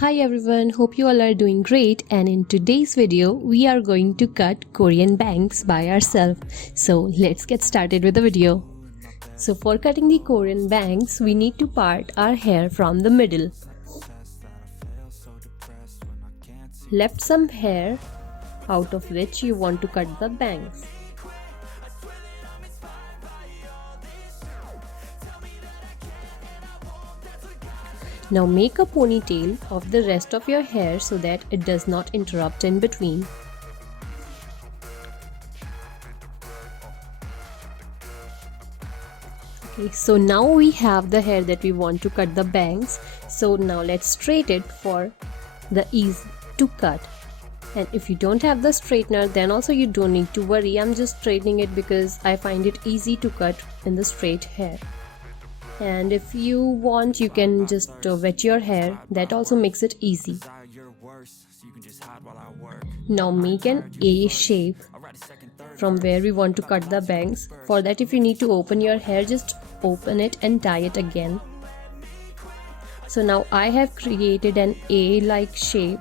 Hi everyone, hope you all are doing great, and in today's video we are going to cut Korean bangs by ourselves. So let's get started with the video. So for cutting the Korean bangs, we need to part our hair from the middle. Left some hair out of which you want to cut the bangs. Now make a ponytail of the rest of your hair so that it does not interrupt in between. Okay, so now we have the hair that we want to cut the bangs. So now let's straight it for the ease to cut. And if you don't have the straightener, then also you don't need to worry. I'm just straightening it because I find it easy to cut in the straight hair. And if you want, you can just wet your hair. That also makes it easy. Now make an A shape from where we want to cut the bangs. For that, if you need to open your hair, just open it and tie it again. So now I have created an A-like shape.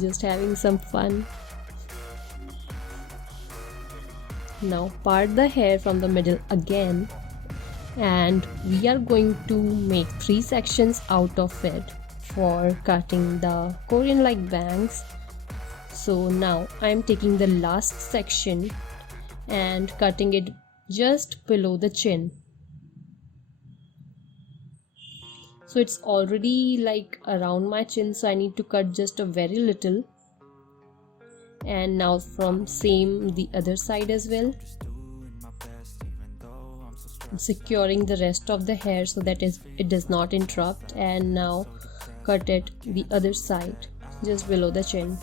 Just having some fun. Now part the hair from the middle again, and we are going to make 3 sections out of it for cutting the Korean like bangs. So now I am taking the last section and cutting it just below the chin. So it's already like around my chin, so I need to cut just a very little. And now from same the other side as well, securing the rest of the hair so that it does not interrupt. And now cut it the other side just below the chin.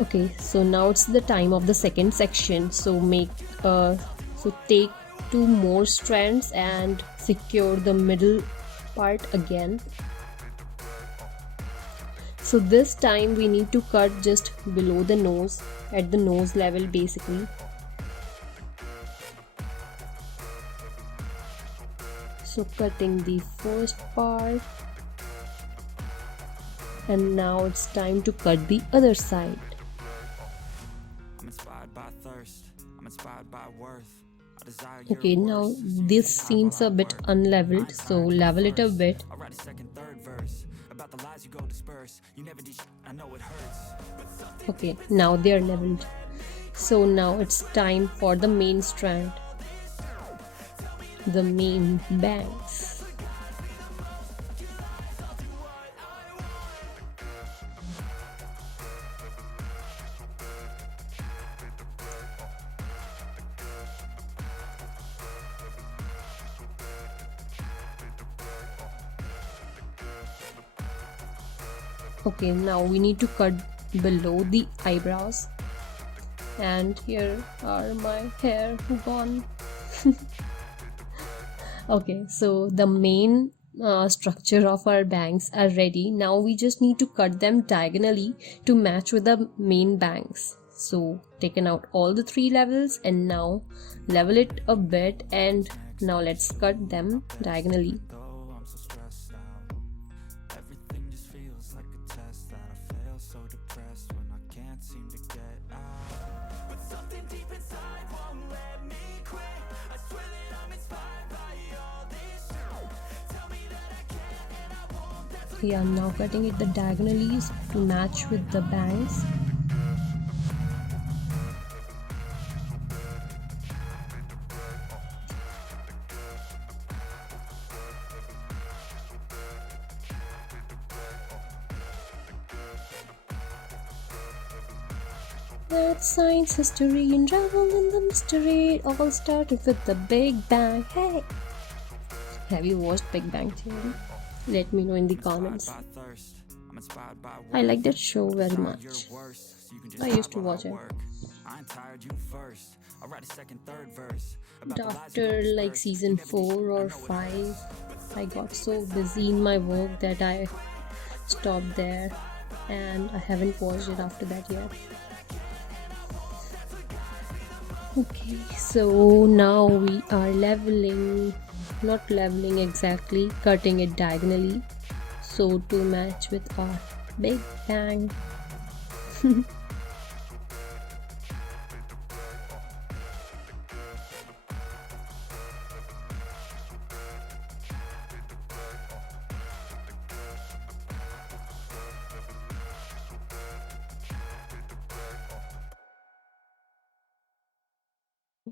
Okay, so now it's the time of the second section. So take 2 more strands and secure the middle part again. So this time we need to cut just below the nose, at the nose level basically. So cutting the first part, and now it's time to cut the other side. Okay, now this seems a bit unleveled, so level it a bit. Okay, now they are leveled. So now it's time for the main strand, the main bangs. Okay, now we need to cut below the eyebrows, and here are my hair gone. Okay, so the main structure of our bangs are ready. Now we just need to cut them diagonally to match with the main bangs. So taken out all the 3 levels, and now level it a bit, and now let's cut them diagonally. We are now cutting it the diagonalies to match with the bangs. That's science history, unraveled in the mystery. It all started with the Big Bang. Hey! Have you watched Big Bang Theory? Let me know in the comments. I like that show very much. I used to watch it. But after like season 4 or 5, I got so busy in my work that I stopped there, and I haven't watched it after that yet. Okay, so now we are not leveling exactly, cutting it diagonally, so to match with our big bang.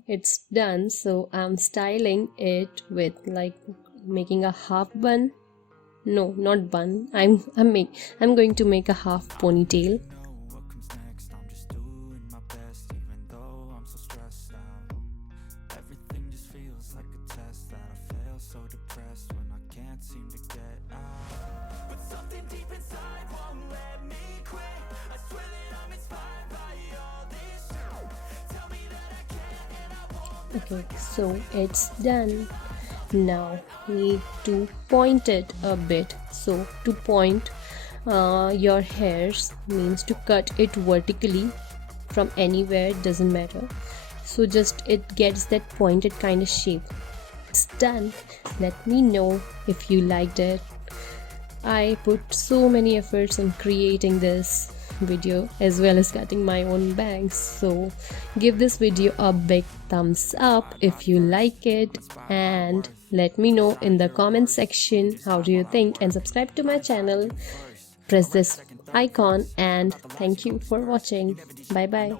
It's done, so I'm styling it with like making a half bun. No, not bun. I'm going to make a half ponytail. Okay, so it's done. Now need to point it a bit. So to point your hairs means to cut it vertically from anywhere, it doesn't matter. So just it gets that pointed kind of shape. It's done. Let me know if you liked it. I put so many efforts in creating this video as well as cutting my own bangs, so give this video a big thumbs up if you like it, and let me know in the comment section how do you think, and subscribe to my channel, press this icon, and thank you for watching. Bye bye.